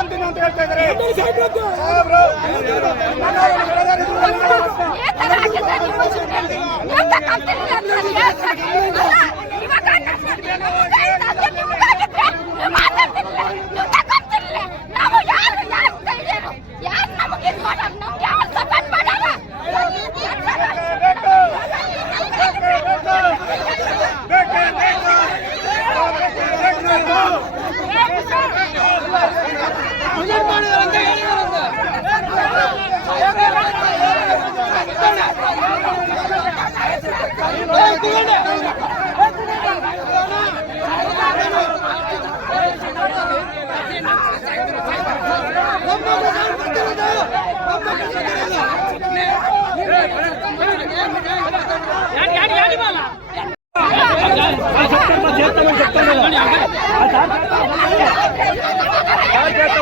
ತಂತೀನಿ ಅಂತ ಹೇಳ್ತಾ ಇದ್ದಾರೆ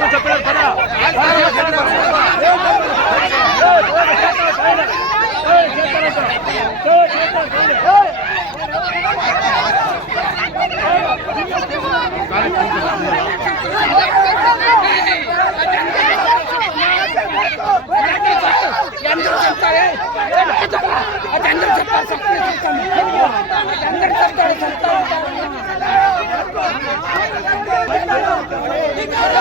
ಮತ್ತೆ ಗಾಡಿ ಐತೆ ಹೇ, ಒಂದು ಒಂದು ಗಾಡಿ ಆಡಲಿಕ್ಕೆ ಅಷ್ಟೇ ಎಟ್ಲ ಹಾಕ್ಕೊಂಡ್ರೆ? ಹಾ. ಧಿಕ್ಕಾರ, ಧಿಕ್ಕಾರ. ಧಿಕ್ಕಾರ, ಧಿಕ್ಕಾರ. ಧಿಕ್ಕಾರ,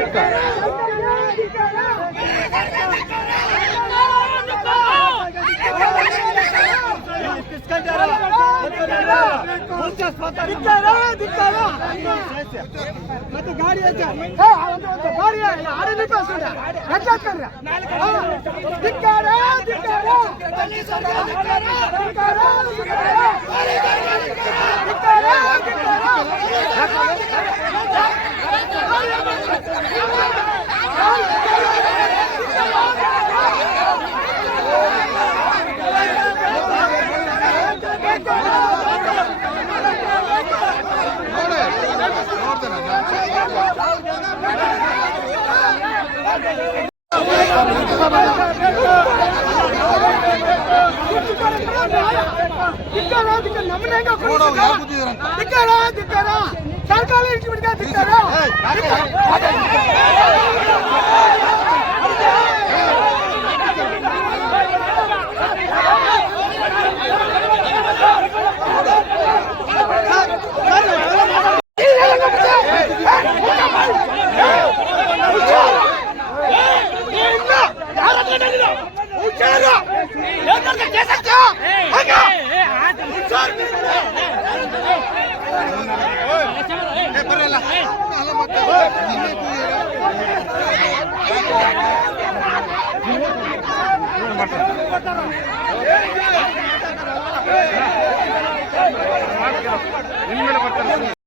ಧಿಕ್ಕಾರ, ಧಿಕ್ಕಾರ. ನಮ್ಮನ್ನ ಗಾಡಿ ಕೂರಿಸ್ತಾರೆ? ಧಿಕ್ಕಾರ, ಧಿಕ್ಕಾರ. ಸರ್ಕಾರ ಇಟ್ಬಿಡ್ತಾ ಧಿಕ್ಕಾರ. ಅಲ್ಲ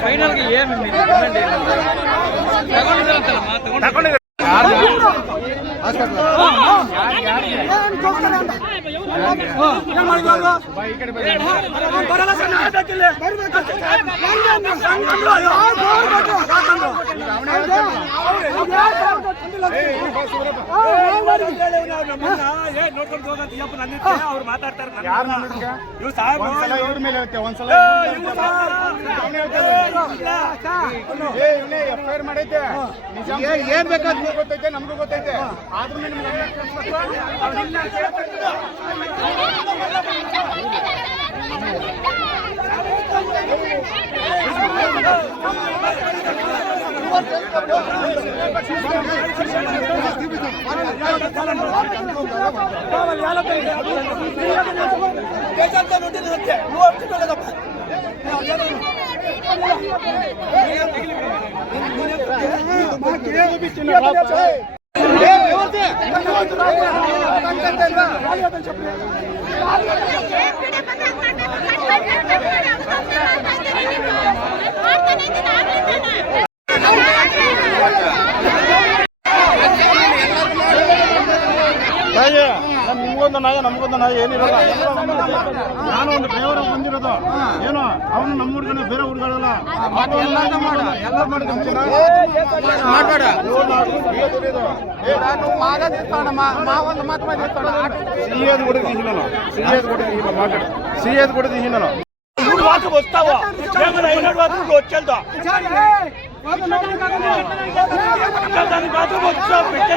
ಫೈನಲ್ಗೆ ಏನು ನಿಮ್ಮ ಡಿಮ್ಯಾಂಡ್ ಏನು ತಗೊಂಡಿದ್ದಾರಂತಲ್ಲಮ್ಮ ತಗೊಂಡು ಏನ್ ಹೋಗ್ತಾನೆ ಅಂತ ಏನ್ ಮಾಡಿದ್ವಲ್ಲ? ಅವ್ನ್ ಬರಲ್ಲ ಸರ್, ಅವ್ರು ಮಾತಾಡ್ತಾರೆ? ಒಂದ್ಸಲ ಇವ್ರ ಮೇಲೆ ಹೇಳ್ತೆ ಒಂದ್ಸಲ ಏ, ಇವ್ರ ಇವ್ರು ಮೇಲೆ ಸಾಹೇಬ್ರು. ಅವ್ನೇ ಹೇಳ್ತಾನೆ. ಏ ಇವನೇ ಎಫ್ ಐ ಆರ್ ಮಾಡೈತೆ ಏನ್ ಬೇಕಾದ್ ಗೊತ್ತೈತೆ ನಮಗೂ ಗೊತ್ತೈತೆ ಆದ್ರೂ ನಿಮ್ಗೆ ನಾಯಿ ನಿಮ್ಗೊಂದು ನಾಯಿ ನಮಗೊಂದು ನಾಯಿ ಏನಿರಲ್ಲ ನಾನು ಒಂದು ಡ್ರೈವರ್ ಬಂದಿರೋದು ಏನು ಅವನು ನಮ್ಮ ಹುಡುಗನ ಬೇರೆ ಹುಡುಗರಲ್ಲ ಎಲ್ಲ సిఏది కూడా తీసినాను సిఏది కూడా తీసిన మాట్లాడు సిఏది కూడా తీసినాను ఇవ్వడు వాకు వస్తావా ఏమైనా అయినాడు వాకు వచ్చేద్దా దాని మాత్రం వచ్చా పెట్టే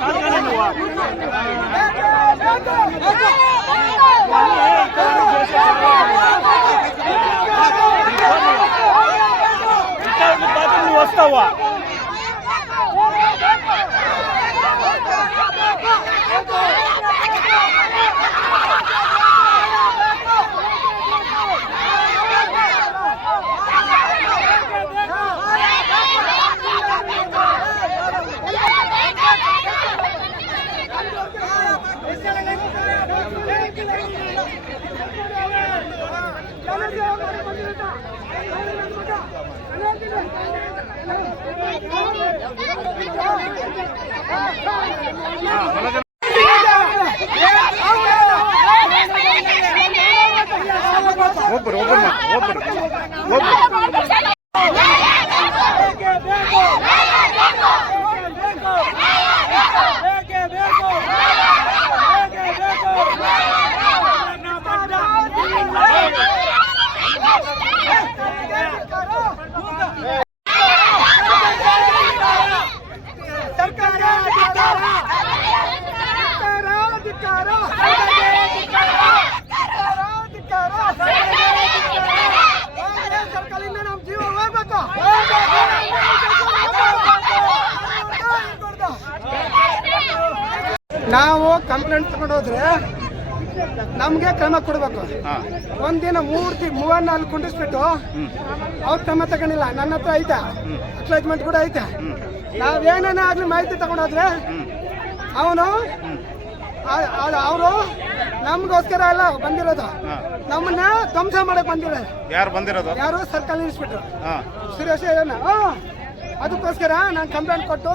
సాధన నువ్వు నువ్వు వస్తావా ಒಬ್ಬರು ಒಬ್ಬರು ಒಬ್ಬರು ಒಬ್ಬರು ನಾವು ಕಂಪ್ಲೇಂಟ್ ತಗೊಂಡು ಹೋದ್ರೆ ನಮ್ಗೆ ಕ್ರಮ ಕೊಡ್ಬೇಕು. ಒಂದಿನ ಮೂರ್ತಿ ಮೂವತ್ನಾಲ್ಕು ಕುಂಡಿಸ್ಬಿಟ್ಟು ಅವ್ರ ಕ್ರಮ ತಗೊಂಡಿಲ್ಲ. ನನ್ನ ಹತ್ರ ಐತೆ. ಅಟ್ಲಾಜ್ಮೆಂಟ್ ಕೂಡ ಐತೆ. ನಾವೇನೇ ಆಗ್ಲಿ ಮಾಹಿತಿ ತಗೊಂಡೋದ್ರೆ ಅವನು ಅವರು ನಮ್ಗೋಸ್ಕರ ಎಲ್ಲ ಬಂದಿರೋದು. ನಮ್ಮನ್ನ ಧ್ವಂಸ ಮಾಡಕ್ ಬಂದಿರೋದು ಯಾರು ಬಂದಿರೋದು? ಯಾರು ಸರ್ಕಲ್ ಇನ್ಸ್ಪೆಕ್ಟರ್ ಸುರೇಶ್ ಅಯ್ಯಣ್ಣ. ಅದಕ್ಕೋಸ್ಕರ ನಾನು ಕಂಪ್ಲೇಂಟ್ ಕೊಟ್ಟು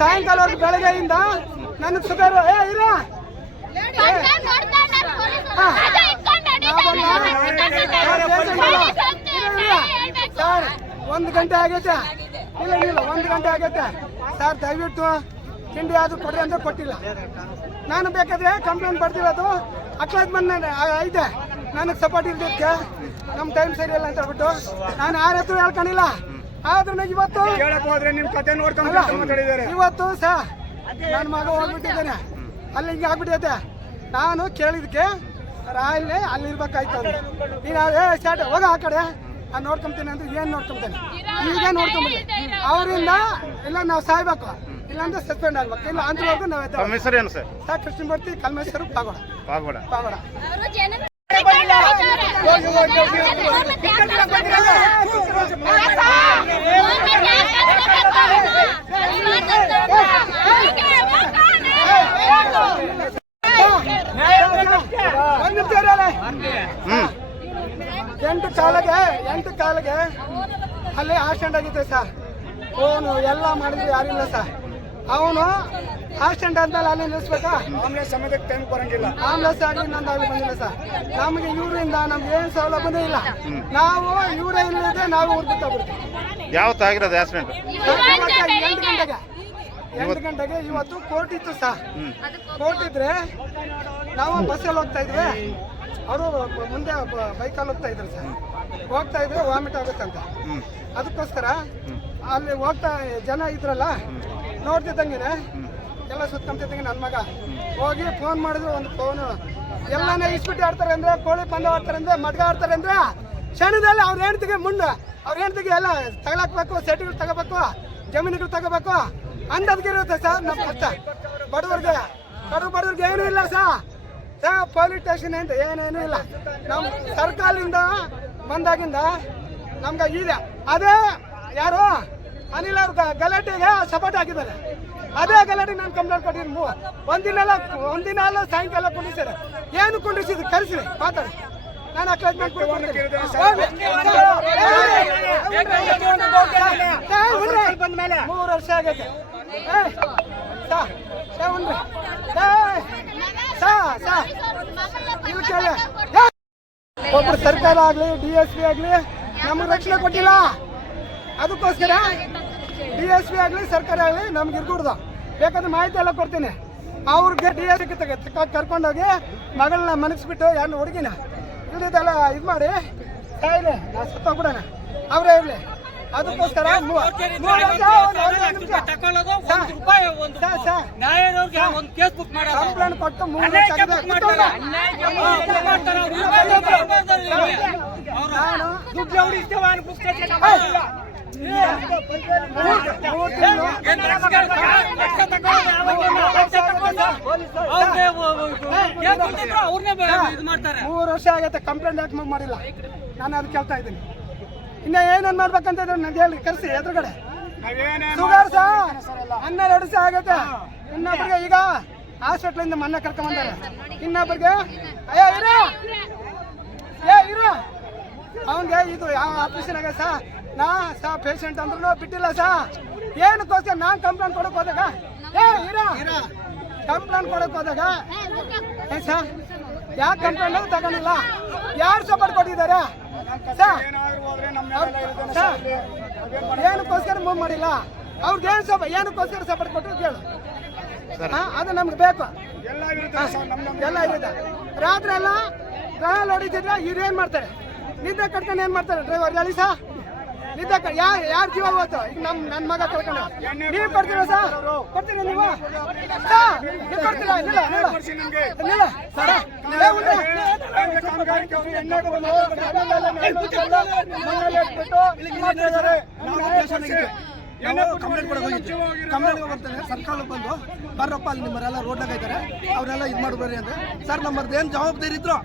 ಸಾಯಂಕಾಲವರೆಗೆ ಬೆಳಗ್ಗೆಯಿಂದ ನನಗೆ ಸುಗರ್ ಏ ಇರ? ಸರ್ ಒಂದು ಗಂಟೆ ಆಗೈತೆ. ಇಲ್ಲ ಇಲ್ಲ ಒಂದು ಗಂಟೆ ಆಗೈತೆ. ಸರ್ ದಯವಿಟ್ಟು ತಿಂಡಿ ಆದ್ರೂ ಕೊಡ್ರಿ ಅಂದ್ರೆ ಕೊಟ್ಟಿಲ್ಲ. ನಾನು ಬೇಕಾದ್ರೆ ಕಂಪ್ಲೇಂಟ್ ಬರ್ದಿರೋದು ಅಕ್ಲಾದ್ ಬಂದ ಐತೆ. ನನಗೆ ಸಪೋರ್ಟ್ ಇರ್ದಕ್ಕೆ ನಮ್ಮ ಟೈಮ್ ಸರಿ ಇಲ್ಲ ಅಂತ ಹೇಳ್ಬಿಟ್ಟು ನಾನು ಯಾರ ಹತ್ರ ಹೇಳ್ಕೊಂಡಿಲ್ಲ. ಆದ್ರೂ ಇವತ್ತು ಇವತ್ತು ಸಹ ನನ್ನ ಮಗ ಹೋಗ್ಬಿಟ್ಟಿದ್ದಾನೆ. ಅಲ್ಲಿ ಹಿಂಗೆ ಆಗ್ಬಿಟ್ಟೈತೆ ನಾನು ಕೇಳಿದಕ್ಕೆ ರಾಯಲ್ಲೇ ಅಲ್ಲಿ ಇರ್ಬೇಕಾಯ್ತು ನೀನು ಏ ಸ್ಟಾರ್ಟ್. ಹೋಗ ಆ ಕಡೆ. ನಾನು ನೋಡ್ಕೊಂತೀನಿ ಅಂದ್ರೆ ಏನು ನೋಡ್ಕೊಂತೇನೆ? ಈಗ ನೋಡ್ಕೊಂಬಿಡಿ ಅವರಿಂದ ಇಲ್ಲ ನಾವು ಸಾಯ್ಬೇಕು. ಇಲ್ಲಾಂದ್ರೆ ಸಸ್ಪೆಂಡ್ ಆಗ್ಬೇಕು. ಇಲ್ಲ ಅಂದ್ರವರೆಗೂ ನಾವು ತಮ್ಮ ಹೆಸರು ಏನು ಸರ್? ಸರ್ ಕೃಷ್ಣಮೂರ್ತಿ ಕಲ್ಮೇಶ್ವರ ಪಾಗೋಡ. ಪಾಗೋಡ. ಪಾಗೋಡ. ಹೋಗಿ ಜನ ಹೋಗಿ. ಹ್ಮ್ ಎಂಟು ಕಾಲಿಗೆ ಎಂಟು ಕಾಲಿಗೆ. ಅಲ್ಲಿ ಆಕ್ಸಿಡೆಂಟ್ ಆಗಿದೆ ಸರ್ ಫೋನು ಎಲ್ಲ ಮಾಡಿದ್ರು ಯಾರಿಲ್ಲ ಸರ್. ಅವನು ಆಕ್ಸಿಡೆಂಟ್ ಅಂತ ಅಲ್ಲಿ ನಿಲ್ಲಿಸ್ಬೇಕಾ? ಆಂಬುಲೆನ್ಸ್ ಸಮಯಕ್ಕೆ ಟೈಮ್ ಕೊಡಂಗಿಲ್ಲ. ಆಂಬ್ಲೆನ್ಸ್ ಆಗಲಿ ನಂದು ಆಗಲಿ ಬಂದಿಲ್ಲ ಸರ್. ನಮಗೆ ಇವರಿಂದ ನಮ್ಗೆ ಏನು ಸೌಲಭ್ಯನೇ ಇಲ್ಲ. ನಾವು ಇವರೇ ಇಲ್ಲದೆ ನಾವು ಉರ್ದು ತಗೊಳ್ತೀವಿ ಯಾವತ್ತು ಆಗಿರೋದು ಆಕ್ಸಿಡೆಂಟ್ ಎಂಟು ಗಂಟೆಗೆ ಎಂಟು ಗಂಟೆಗೆ ಇವತ್ತು ಕೋರ್ಟ್ ಇತ್ತು ಸರ್. ಕೋರ್ಟ್ ಇದ್ರೆ ನಾವು ಬಸ್ಸಲ್ಲಿ ಹೋಗ್ತಾ ಇದ್ವಿ. ಅವರು ಮುಂದೆ ಬೈಕಲ್ಲಿ ಹೋಗ್ತಾ ಇದ್ರು ಸರ್. ಹೋಗ್ತಾ ಇದ್ರೆ ವಾಮಿಟ್ ಆಗುತ್ತಂತ. ಅದಕ್ಕೋಸ್ಕರ ಅಲ್ಲಿ ಹೋಗ್ತಾ ಜನ ಇದ್ರಲ್ಲ ನೋಡ್ತಿದ್ದಂಗೆ ಎಲ್ಲ ಸುತ್ತಂತಿದ್ದಂಗೆ ನನ್ನ ಮಗ. ಹೋಗಿ ಫೋನ್ ಮಾಡಿದ್ರು, ಒಂದು ಫೋನು ಎಲ್ಲಾನೇ ಇಸ್ಬಿಟ್ಟು ಆಡ್ತಾರೆ ಅಂದ್ರೆ, ಕೋಳಿ ಪಂದ್ಯ ಆಡ್ತಾರೆ ಅಂದ್ರೆ, ಮಡ್ಗ ಆಡ್ತಾರೆ ಅಂದ್ರೆ, ಕ್ಷಣದಲ್ಲಿ ಅವ್ರ ಹೆಣ್ತಿಗೆ ಮುಂದೆ ಅವ್ರ ಹೆಣ್ತಿಗೆ ಎಲ್ಲ ತಗೊಳಕ್ಬೇಕು, ಸೆಟ್ಗಳು ತಗೋಬೇಕು, ಜಮೀನುಗಳು ತಗೋಬೇಕು. ಅಂದದ್ಗೆ ಇರುತ್ತೆ ಸರ್ ನಮ್ಮ ಕಷ್ಟ. ಬಡವ್ರಿಗೆ ಬಡವ್ರ ಬಡವ್ರಿಗೆ ಏನೂ ಇಲ್ಲ ಸರ್. ಸರ್ ಪೊಲೀಸ್ ಸ್ಟೇಷನ್ ಅಂತ ಏನೇನು ಇಲ್ಲ. ನಮ್ಮ ಸರ್ಕಾರದಿಂದ ಬಂದಾಗಿಂದ ನಮ್ಗೆ ಇದೆ. ಅದೇ ಯಾರು ಅನಿಲ್ ಅವ್ರ ಗಲಾಟೆಗೆ ಸಪೋರ್ಟ್ ಹಾಕಿದ್ದಾರೆ. ಅದೇ ಗಲಾಟೆ ನಾನು ಕಂಪ್ಲೇಂಟ್ ಕೊಟ್ಟಿದ್ದೀನಿ. ಮೂವ ಒಂದಿನ ಒಂದಿನ ಅಲ್ಲ, ಸಾಯಂಕಾಲ ಕುಂಡಿಸ್ತಾರೆ. ಏನು ಕುಂಡಿಸಿದ್ರು ಕರೆಸಿ ಮಾತಾಡಿ. ನಾನು ಅಕ್ಲಾಜ್ಮೆಂಟ್ ಮೂರು ವರ್ಷ ಆಗೈತೆ. ಒಬ್ರು ಸರ್ಕಾರ ಆಗ್ಲಿ ಡಿ ಎಸ್ ಪಿ ಆಗ್ಲಿ, ನಮ್ಗೆ ರಕ್ಷಣೆ ಕೊಟ್ಟಿಲ್ಲ. ಅದಕ್ಕೋಸ್ಕರ ಡಿ ಎಸ್ ಪಿ ಆಗಲಿ ಸರ್ಕಾರ ಆಗಲಿ ನಮ್ಗೆ ಇರ್ಕೂಡ್ದು ಬೇಕಾದ್ರೆ ಮಾಹಿತಿ ಎಲ್ಲ ಕೊಡ್ತೀನಿ. ಅವ್ರಿಗೆ ಡಿ ಎಸ್ ಪಿ ಕರ್ಕೊಂಡೋಗಿ ಮಗಳನ್ನ ಮನಗಿಸ್ಬಿಟ್ಟು ಯಾರನ್ನ ಹುಡುಗಿನ ಇಲ್ದಿದ್ದೆಲ್ಲ ಇದು ಮಾಡಿ ಸಾಯಿಲೆ ನಾ ಸತ್ತೋಗ್ಬಿಡೋಣ ಅವರೇ ಇರಲಿ. ಅದಕ್ಕೋಸ್ಕರ ಕಂಪ್ಲೇಂಟ್ ಕೊಟ್ಟು ಮೂರು ನಾನು ದುಡ್ಡು ಮೂರು ವರ್ಷ ಆಗೈತೆ ಕಂಪ್ಲೇಂಟ್ ಯಾಕೆ ಮಾಡಿಲ್ಲ. ನಾನು ಅದು ಕೇಳ್ತಾ ಇದ್ದೀನಿ. ಇನ್ನ ಏನೇನ್ ಮಾಡ್ಬೇಕಂತ ಇದ್ರೆ ನಂಗೆ ಹೇಳಿ, ಕರ್ಸಿ ಎದುರುಗಡೆ. ಸಹ ಹನ್ನೆರಡು ವರ್ಷ ಆಗೈತೆ. ಇನ್ನೊಬ್ಬರಿಗೆ ಈಗ ಹಾಸ್ಪಿಟ್ಲಿಂದ ಮೊನ್ನೆ ಕರ್ಕೊಂಡ್ ಬಂದಾರೆ. ಇನ್ನೊಬ್ರಿಗೆ, ಅಯ್ಯೋ, ಇರು. ಏ, ಇರು. ಅವನ್ಗೆ ಇದು ಯಾವ ಆಪರೇಷನ್ ಆಗ ಸಾ ನಾ ಸಾ ಪೇಷಂಟ್ ಅಂದ್ರೂ ಬಿಟ್ಟಿಲ್ಲ ಸಾ. ಏನಕ್ಕೋಸ್ಕರ ನಾನು ಕಂಪ್ಲೇಂಟ್ ಕೊಡಕ್ ಹೋದಾಗ? ಏ ಇರ ಕಂಪ್ಲೇಂಟ್ ಕೊಡಕ್ ಹೋದಾಗ? ಏ ಸಾ ಯಾಕೆ ಕಂಪ್ಲೇಂಟ್ ತಗೊಂಡಿಲ್ಲ? ಯಾರು ಸಪೋರ್ಟ್ ಕೊಟ್ಟಿದ್ದಾರೆ? ಸಾ ಏನಕ್ಕೋಸ್ಕರ ಮೂವ್ ಮಾಡಿಲ್ಲ? ಅವ್ರಿಗೆ ಏನು ಸಪ ಏನಕ್ಕೋಸ್ಕರ ಸಪೋರ್ಟ್ ಕೊಟ್ಟರು ಕೇಳು. ಹಾ, ಅದು ನಮ್ಗೆ ಬೇಕು. ಎಲ್ಲ ಇರುತ್ತೆ ರಾತ್ರಿ ಎಲ್ಲ ಹೊಡಿತಿದ್ರೆ ಇವ್ರು ಏನ್ ಮಾಡ್ತಾರೆ? ನಿದ್ದೆ ಕಟ್ಕೊಂಡು ಏನ್ ಮಾಡ್ತಾರೆ ಡ್ರೈವರ್ ಹೇಳಿ ಸಾ? ನಿದ್ದೆ ಯಾರು ಯಾರು ಯಾರ ಜೀವ ಹೋಯ್ತು? ಈಗ ನಮ್ ನನ್ನ ಮಗ ಕಳ್ಕೊಂಡು. ನೀವು ಕೊಡ್ತೀರ ಸರ್? ಕೊಡ್ತೀರ ನೀವು? ನೀವು ಕೊಡ್ತೀರಾ? ಇಲ್ಲ. ಕಂಪ್ಲೇಂಟ್ ಕಂಪ್ಲೇಂಟ್ ಬರ್ತಾರೆ ಸರ್ಕಾರ ಬಂದು ಬರ್ರಪ್ಪ ಅಲ್ಲಿ ನಿಮ್ಮರೆಲ್ಲ ರೋಡ್ನಾಗ ಇದ್ದಾರೆ ಅವರೆಲ್ಲ ಇದು ಮಾಡ್ಬೇಡ್ರಿ ಅಂದ್ರೆ ಸರ್ ನಮ್ಮದು ಏನು ಜವಾಬ್ದಾರಿ ಇದ್ರು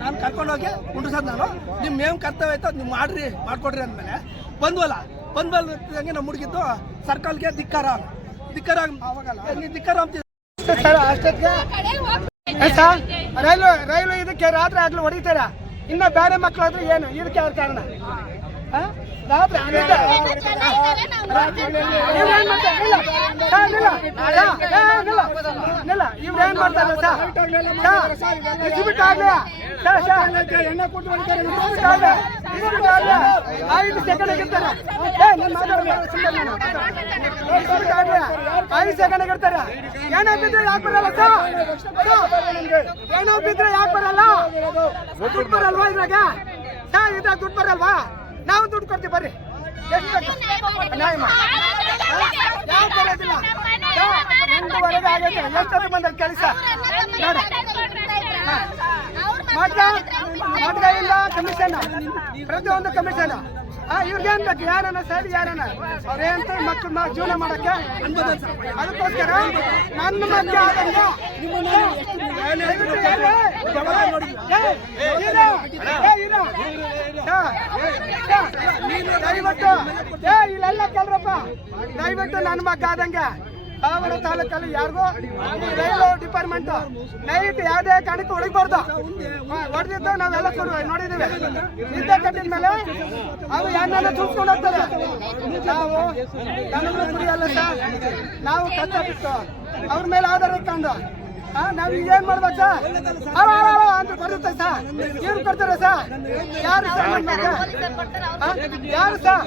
ನಾನು ಕರ್ಕೊಂಡೋಗಿ ಕುಂಡ್ರಸೋದು ನಾನು ನಿಮ್ಮ ಏನು ಕರ್ತವ್ಯ ಆಯ್ತು ನೀವು ಮಾಡ್ರಿ ಮಾಡ್ಕೊಡ್ರಿ ಅಂದಮೇಲೆ ಬಂದ್ವಲ್ಲ? ಬಂದ್ವಲ್ಲ ನಮ್ಮ ಹುಡುಗಿದ್ದು ಸರ್ಕಲ್ಗೆ ಧಿಕ್ಕಾರ. ಧಿಕ್ಕಾರ ಧಿಕ್ಕಾರ ಸರ್ ಅಷ್ಟೊತ್ತಿಗೆ ರೈಲು ರೈಲು ಇದಕ್ಕೆ ರಾತ್ರಿ ಆಗ್ಲೂ ಹೊಡಿತೀರಾ? ಇನ್ನ ಬೇರೆ ಮಕ್ಕಳಾದ್ರೆ ಏನು? ಇದಕ್ಕೆ ಯಾವ ಕಾರಣ? ಇವ್ರೇನ್ ಮಾಡ್ತಾರೆ? ಐದು ಸೆಕೆಂಡ್ ಆಗ್ಲಿ. ಐದು ಸೆಕೆಂಡ್ ಇರ್ತಾರೆ. ಏನೋ ಬಿದ್ರೆ ಯಾಕೆ ಬರಲ್ಲ ಏನೋ ಬಿದ್ರೆ ಯಾಕೆ ಬರಲ್ಲ? ದುಡ್ಡು ಬರಲ್ವಾ ಇದ್ರಾಗ? ಇದ್ರಾಗ ದುಡ್ಡು ಬರಲ್ವಾ? ನಾವು ದುಡ್ಡು ಕೊಡ್ತೀವಿ ಬರ್ರಿ? ನ್ಯಾಯ ಯಾವ ಆಗೈತೆ ಎಷ್ಟೊತ್ತು ಕೆಲಸ? ನೋಡ. ಮಾಡ್ಕ ಇಲ್ಲ ಕಮಿಷನ್ ಪ್ರತಿಯೊಂದು ಕಮಿಷನ್ ಆ ಇವ್ರಿಗೇನ್ ಬೇಕು? ಯಾರನ್ನ ಸೈಡ್ ಯಾರನ್ನ? ಅವ್ರೇಂತ ಮಕ್ಕಳು ಮ- ಜೀವನ ಮಾಡಕ್ಕೆ? ಅದಕ್ಕೋಸ್ಕರ ನನ್ನ ಮಧ್ಯ ದಯವಿಟ್ಟು? ದಯವಿಟ್ಟು ಏ ಇಲ್ಲೆಲ್ಲ ಕೇಳ್ರಪ್ಪ ದಯವಿಟ್ಟು ನನ್ನ ಮಗ ಆದಂಗೆ ಧಾರವಾಡ ತಾಲೂಕಲ್ಲಿ ಯಾರಿಗೂ ರೈಲು ಡಿಪಾರ್ಟ್ಮೆಂಟ್ ನೈಟ್ ಯಾವುದೇ ಕಾರಣಕ್ಕೆ ಹೊಡಿಬಾರ್ದು ಹೊಡೆದಿದ್ದು ನಾವೆಲ್ಲ ಕೊಡುವ ನೋಡಿದ್ದೀವಿ ನಿದ್ದೆ ಕಟ್ಟಿದ ಮೇಲೆ ಅವು ಯಾರನ್ನ ತುಂಬಿಸ್ಕೊಂಡು ಹೋಗ್ತಾರೆ ನಾವು ನನಗೂ ಕುಡಿಯಲ್ಲ ಸರ್ ನಾವು ಕಷ್ಟ ಬಿಟ್ಟು ಅವ್ರ ಮೇಲೆ ಆಧಾರ ಇಟ್ಕೊಂಡು. ನಾವ್ ಏನ್ ಮಾಡ್ಬೇಕು ಸರ್? ಅಂತ ಬರುತ್ತೆ ಸರ್. ಏನು ಕೊಡ್ತಾರೆ ಸರ್? ಯಾರು? ಯಾರು ಸರ್?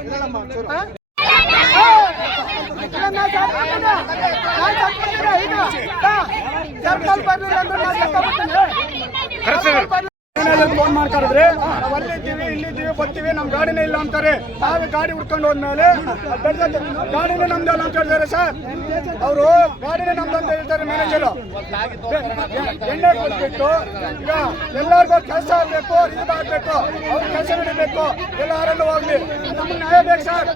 ಸರ್ಕಲ್ ಬರ್ಲಿಲ್ಲ ಅಂದ್ರೆ ಫೋನ್ ಮಾಡ್ತಾರಿದ್ರೆ ನಾವು ಅಲ್ಲಿದ್ದೀವಿ, ಇಲ್ಲಿದ್ದೀವಿ, ಬರ್ತೀವಿ ನಮ್ಮ ಗಾಡಿನೇ ಇಲ್ಲ ಅಂತಾರೆ. ನಾವೇ ಗಾಡಿ ಹುಡ್ಕೊಂಡು ಹೋದ್ಮೇಲೆ ಗಾಡಿನೇ ನಮ್ದಲ್ಲ ಅಂತ ಹೇಳ್ತಾರೆ ಸರ್. ಅವರು, ಗಾಡಿನೇ ನಮ್ದು ಅಂತ ಹೇಳ್ತಾರೆ ಮ್ಯಾನೇಜರು ಎಣ್ಣೆ ಕೊಟ್ಬಿಟ್ಟು, ಈಗ ಎಲ್ಲರಿಗೂ ಕೆಲಸ ಆಗ್ಬೇಕು, ಇದು ಆಗ್ಬೇಕು, ಅವ್ರ ಕೆಲಸ ನಡಿಬೇಕು ಎಲ್ಲಾರಲ್ಲೂ ಹೋಗ್ಲಿ. ನಮ್ಗೆ ನ್ಯಾಯ ಬೇಕು ಸರ್.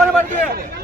ಬರ್ಬಾರ್ದು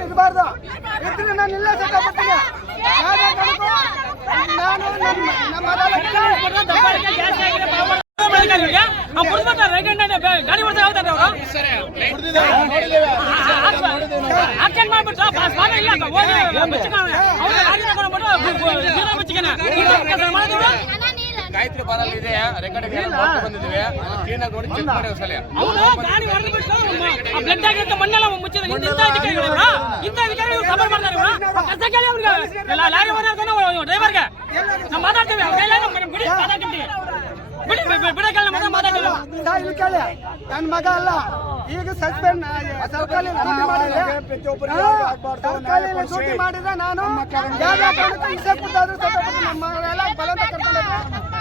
ಇರಬಾರ್ದು ಇದ್ರೆ ನಾನು ಇಲ್ಲೇ ನಾನು ನಮ್ಮ ಗಾಡಿ ಹೊಡೆದ ಅವರು ಆಕ್ಷನ್ ಮಾಡ್ಬಿಟ್ಟು ಸ್ವಾಮಿ ಇಲ್ಲ ಹೋಗಿ ಮುಚ್ಚಿಕೊಂಡು ಅವ್ರ ಗಾಡಿ ತಗೊಂಡ್ಬಿಟ್ಟು ಮಾಡಿದ್ರು ಗಾಯತ್ರಿ ಬಾರಲ್ಲಿ ಇದೆ ರೆಕಾರ್ಡಿಂಗ್ ಬಂದಿದ್ದೀವಿ ಕ್ಲೀನ್ ಆಗಿ ನೋಡಿ ಚೆಕ್ ಮಾಡಿ ಒಂದ್ಸಲ ಅವನು ಗಾಡಿ ಹೊಡೆದ್ಬಿಟ್ಟು ಬ್ಲಡ್ ಆಗಿರುತ್ತೆ ಮಣ್ಣೆಲ್ಲ ಮುಚ್ಚಿದ ಇಂಥ ಅಧಿಕಾರಿಗಳು ಇವ್ರು ಇಂಥ ಅಧಿಕಾರಿಗಳು ಸಫರ್ ಮಾಡ್ತಾರೆ ಇವ್ರು ಕಷ್ಟ ಕೇಳಿ ಅವ್ರಿಗೆ ಎಲ್ಲ ಲಾರಿ ಓನರ್ಗೂ ಡ್ರೈವರ್ಗೆ ನಾವು ಮಾತಾಡ್ತೀವಿ ಅವ್ರ ಕೈಲೇ ನಮ್ಮ ಬಿಡಿ ಮಾತಾಡ್ತೀವಿ ಬಿಡಿ ಬಿಡಕ್ಕೆ ನಮ್ಮ ಮಾತಾಡ್ತೀವಿ ಸಾ ಇಲ್ಲಿ ಕೇಳಿ ನನ್ನ ಮಗ ಅಲ್ಲ ಈಗ ಸಸ್ಪೆಂಡ್ ಸರ್ಕಾರಿ ಡ್ಯೂಟಿ ಮಾಡಿದ್ರೆ ನಾನು ಹಿಂಸೆ ಕೊಟ್ಟಾದ್ರೂ ಸತ್ತೋಗ್ಬಿಡ್ತೀನಿ. ನಮ್ಮ ಮಗಳೆಲ್ಲ ಬಲವಂತ ಕರ್ಕೊಂಡು ಹೋದ್ರೆ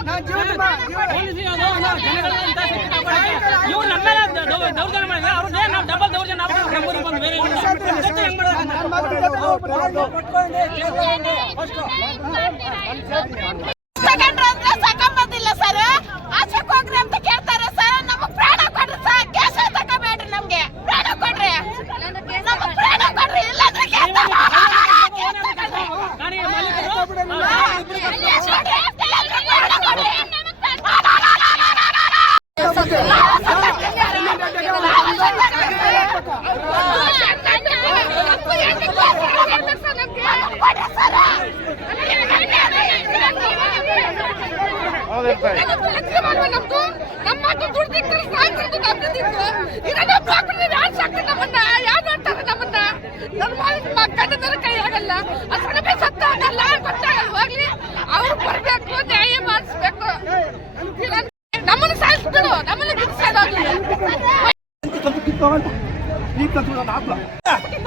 ನಾನು ಜೀವನ ಮಾ- ಜೀವನ ಇವ್ರು ನಮ್ಮ ಮೇಲೆ ದೌ- ದೌರ್ಜನ್ಯ ಮಾಡಿದ್ರೆ ಅವ್ರಿಗೆ ನಾವು ಡಬಲ್ ದೌರ್ಜನ್ಯ ಆಗ್ಬಿಟ್ಟು ನಮ್ಮೂರಿಗೆ ಬಂದು ಬೇರೆ ಜೊತೆ ಹೆಂಗ್ ಮಾಡೋದು? ನನ್ನ ಮಗನ ಜೊತೆ ಹೋಗ್ಬಿಟ್ಟು ತಗೊಂಡ್ರು ಅಂದ್ರೆ ಸಾಕಂಬಂದಿಲ್ಲ ಸರ್ ಆಚೆಗೆ ಹೋಗ್ರಿ ಅಂತ ಕೇಳ್ತಾರೆ ಸರ್ ನಮಗ್ ಪ್ರಾಣ ಕೊಡ್ರಿ ಸರ್ ಕೇಸ ತಗೋಬೇಡ್ರಿ ನಮ್ಗೆ ಪ್ರಾಣ ಕೊಡ್ರಿ ನಮಗ್ ಪ್ರಾಣ ಕೊಡ್ರಿ ಇಲ್ಲಾಂದ್ರೆ ಕೇಸ್ ಗಾಡಿ ಮಾಲೀಕರು ಅವ್ರು ಬರ್ಬೇಕು ನ್ಯಾಯ ಮಾಡಿಸ್ಬೇಕು ನಮ್ಮನ್ನು ಸಾಯಿಸ್ಬಿಡು ನಮ್ಮನ್ನು ಬಿಡಿಸೋದಾಗ್ಲಿ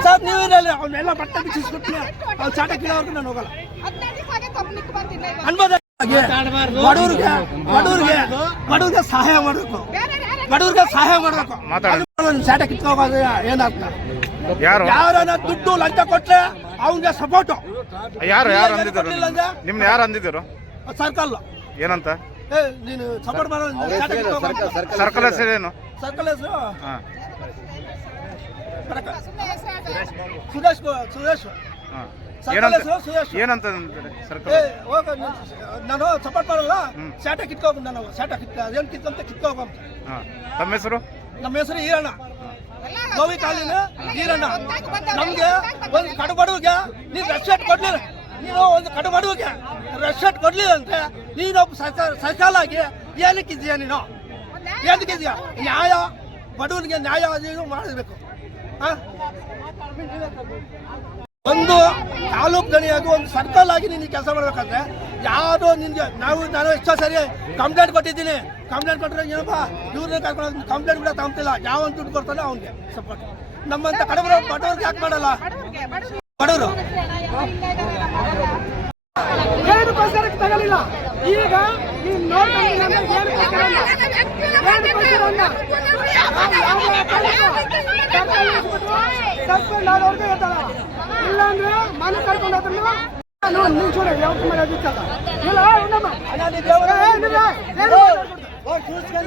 ಸರ್ ನೀವಿರಲ್ಲ ಅವನ್ನೆಲ್ಲ ಬಟ್ಟೆ ಬಿಚ್ಚಿಸ್ಬಿಟ್ಟು ಅವ್ನು ಚಾಟ ಕೀಳೋರ್ಗು ನಾನು ಹೋಗಲ್ಲ ಅನ್ಬೋದ ಬಡವ್ರಿಗೆ ಬಡವ್ರಿಗೆ ಬಡವ್ರಿಗೆ ಸಹಾಯ ಮಾಡಬೇಕು. ಬಡವ್ರಿಗೆ ಸಹಾಯ ಮಾಡಬೇಕು. ಸ್ಯಾಟ ಕಿತ್ಕೋಗೋದು ಏನಾಗ್ತ ಯಾರು? ಯಾರನ್ನ ದುಡ್ಡು ಲಂಚ ಕೊಟ್ರೆ ಅವನಿಗೆ ಸಪೋರ್ಟು ಯಾರು ಯಾರು ಅಂದ್ರೆ? ನಿಮ್ನ ಯಾರು ಅಂದಿದ್ರು ಸರ್ಕಲ್. ಏನಂತ? ನೀನು ಸಪೋರ್ಟ್ ಮಾಡೋ ಸರ್ಕಲ್ ಕಿತ್ಕೋಬೇಕು ಸರ್ಕಲ್ ಹೆಸರೇನು ಸರ್ಕಲ್ ಹೆಸರು ಹಾ. ಸುರೇಶ್. ಗೋ- ಸುರೇಶ್. ಹಾ. ಏನಂತ ಏನಂತ ಸರ್ಕಲ್ ಹೋಗ ನಾನು ಸಪೋರ್ಟ್ ಮಾಡಲ್ಲ. ಶಾಟ ಕಿತ್ಕೋಗ ನಾನು ಶಾಟ ಕಿತ್ತ ಅದೇನು ಕಿತ್ತಂತ ಕಿತ್ಕೋಗ ತಮ್ಮ ಹೆಸರು? ನಮ್ಮ ಹೆಸರು ಈರಣ್ಣ. ಗೋವಿ ಕಾಲಿನ ಈರಣ್ಣ. ನಮ್ಗೆ ಒಂದು ಕಡು ಬಡವಿಗೆ ನೀನು ರೆಸ್ಪೆಕ್ಟ್ ಕೊಡ್ಲಿಲ್ಲ. ನೀನು ಒಂದು ಕಡು ಬಡವಿಗೆ ರೆಸ್ಪೆಕ್ಟ್ ಕೊಡ್ಲಿಲ್ಲ ಅಂದ್ರೆ ನೀನೊಬ್ಬ ಸರ್ಕಾರ ಆಗಿ ಏನಕ್ಕಿದ್ಯಾ ನೀನು? ಏನಕ್ಕಿದ್ಯಾ ನ್ಯಾಯ ಬಡವನಿಗೆ ನ್ಯಾಯ ಮಾಡಬೇಕು ಹಾ? ಒಂದು ತಾಲೂಕ್ ಅದು ಒಂದು ಸರ್ಕಲ್ ಆಗಿ ನೀನು ಕೆಲಸ ಮಾಡ್ಬೇಕಂದ್ರೆ ಯಾವುದೋ ನಿನ್ಗೆ ನಾವು, ನಾನು ಎಷ್ಟೋ ಸರಿ ಕಂಪ್ಲೇಂಟ್ ಕೊಟ್ಟಿದ್ದೀನಿ. ಕಂಪ್ಲೇಂಟ್ ಕೊಟ್ಟರೆ ಏನಪ್ಪ? ಇವ್ರನ್ನ ಕರ್ಕೊಂಡು ಕಂಪ್ಲೇಂಟ್ ಕೂಡ ತಗೊಂತಿಲ್ಲ. ಯಾವ ದುಡ್ಡು ಕೊಡ್ತಾನೆ ಅವ್ನಿಗೆ ಸಪೋರ್ಟ್ ನಮ್ಮಂತ ಕಡಬರ, ಬಡವ್ರಿಗೆ ಯಾಕೆ ಮಾಡಲ್ಲ? ಬಡವರು. ತಗೊಳ್ಳಿಲ್ಲ ಈಗ ಸಸ್ಪೆಂಡ್ ಆದವ್ರಿಗೆ ಇರ್ತಾರ ಇಲ್ಲಾಂದ್ರೆ ಮನೆ ಕರ್ಕೊಂಡು ಹೋದ್ರು ನಿನ್ ಚೂಡ ಯಾವ ಕುಮಾರ್ ಅದಿತ್ತಲ್ಲ ಇಲ್ಲ ಕೈ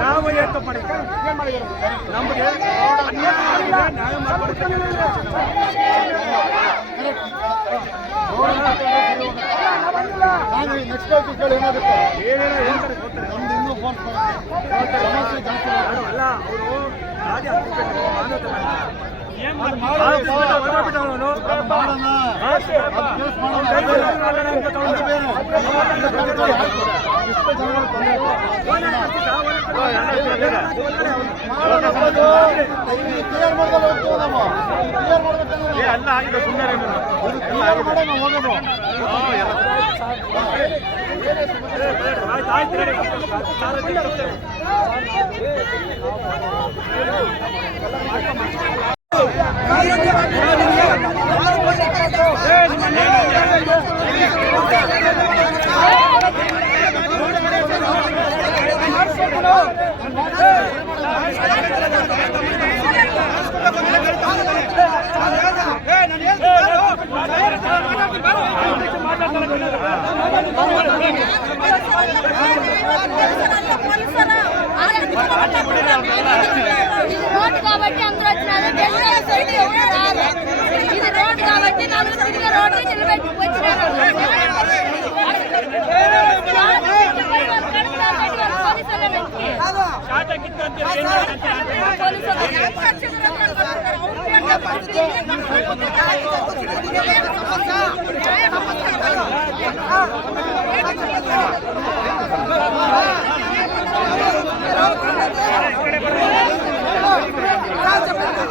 ನಾವು ಏನು ಹೆಸರಿಲ್ಲ. ನಮ್ಗೆ ನ್ಯಾಯ ಮಾಡ್ಕೊಡ್ತೀವಿ. ನೆಕ್ಸ್ಟ್ ಏನಾಗುತ್ತೆ ಏನೇನೋ ಹೇಳ್ತಾರೆ. ನಮ್ದು ಇನ್ನೂ ಫೋನ್ ಅಲ್ಲ ಅವರು ಗಾಡಿ ಹತ್ತಿಸ್ಬೇಕು, ಮಾನವತೆ ಮಾಡ್ತಾರೆ. ಮಾನವತೆ ಬಿಟ್ಟು ಹೊರಟ್ಬಿಟ್ಟ ಅವನು. ಮಾಡೋಣ ಹಾ, ಸರ್. ಅವ್ನು ಡ್ರೈವರ್ ಮಾಡೋಣ ಅಂತ ತಗೊಂಡ. ಅದು ಬೇರೆ ಇಷ್ಟು ಜನಗಳು ತೊಂದರೆ ಫೋನ್ ಹಾಕ್ಬಿಟ್ಟು ಸಾವನ್ನ ಕ್ಲಿಯರ್ ಮಾಡ್ದಲ್ಲಿ ಹೋಗ್ತೀವಿ ನಾವು ಕ್ಲಿಯರ್ ಮಾಡ್ಬೇಕಂದ್ರೆ ಅಲ್ಲ ಆಗಿದೆ ಸುಮ್ಮನೆ ಕ್ಲಿಯರ್ ಮಾಡೋಣ ಹೋಗೋದು ಆಯ್ತು ಆಯ್ತು ಹೇಳಿ. ఇది రోడ్ కాబట్టి అందరూ వచ్చినారు జెండా సైడ్ ఎవరు రారు ఇది రోడ్ కాబట్టి నలుగురు తిరిగి రోడ్ నిలబెట్టి వచ్చినారు ಹುಡುಗರೆಲ್ಲ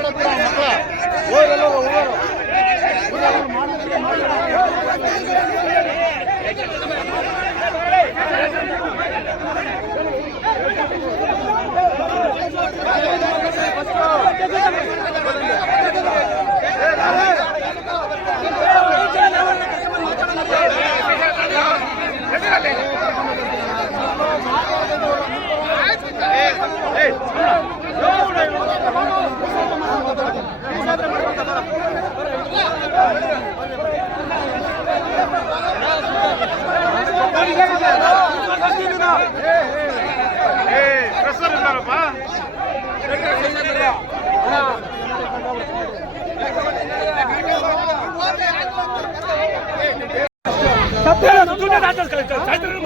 잘 들어.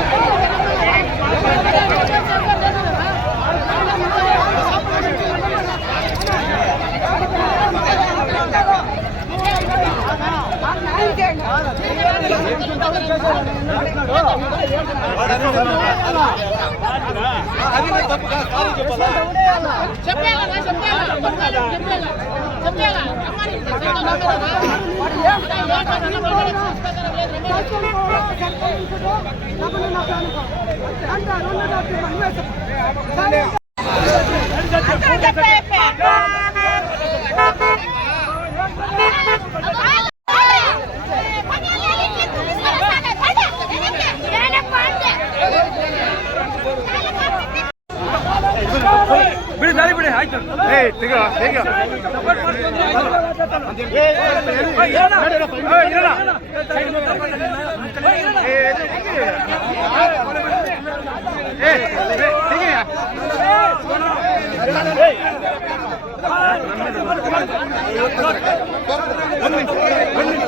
చెప్పే ಒಂದು ನಿಮಿಷ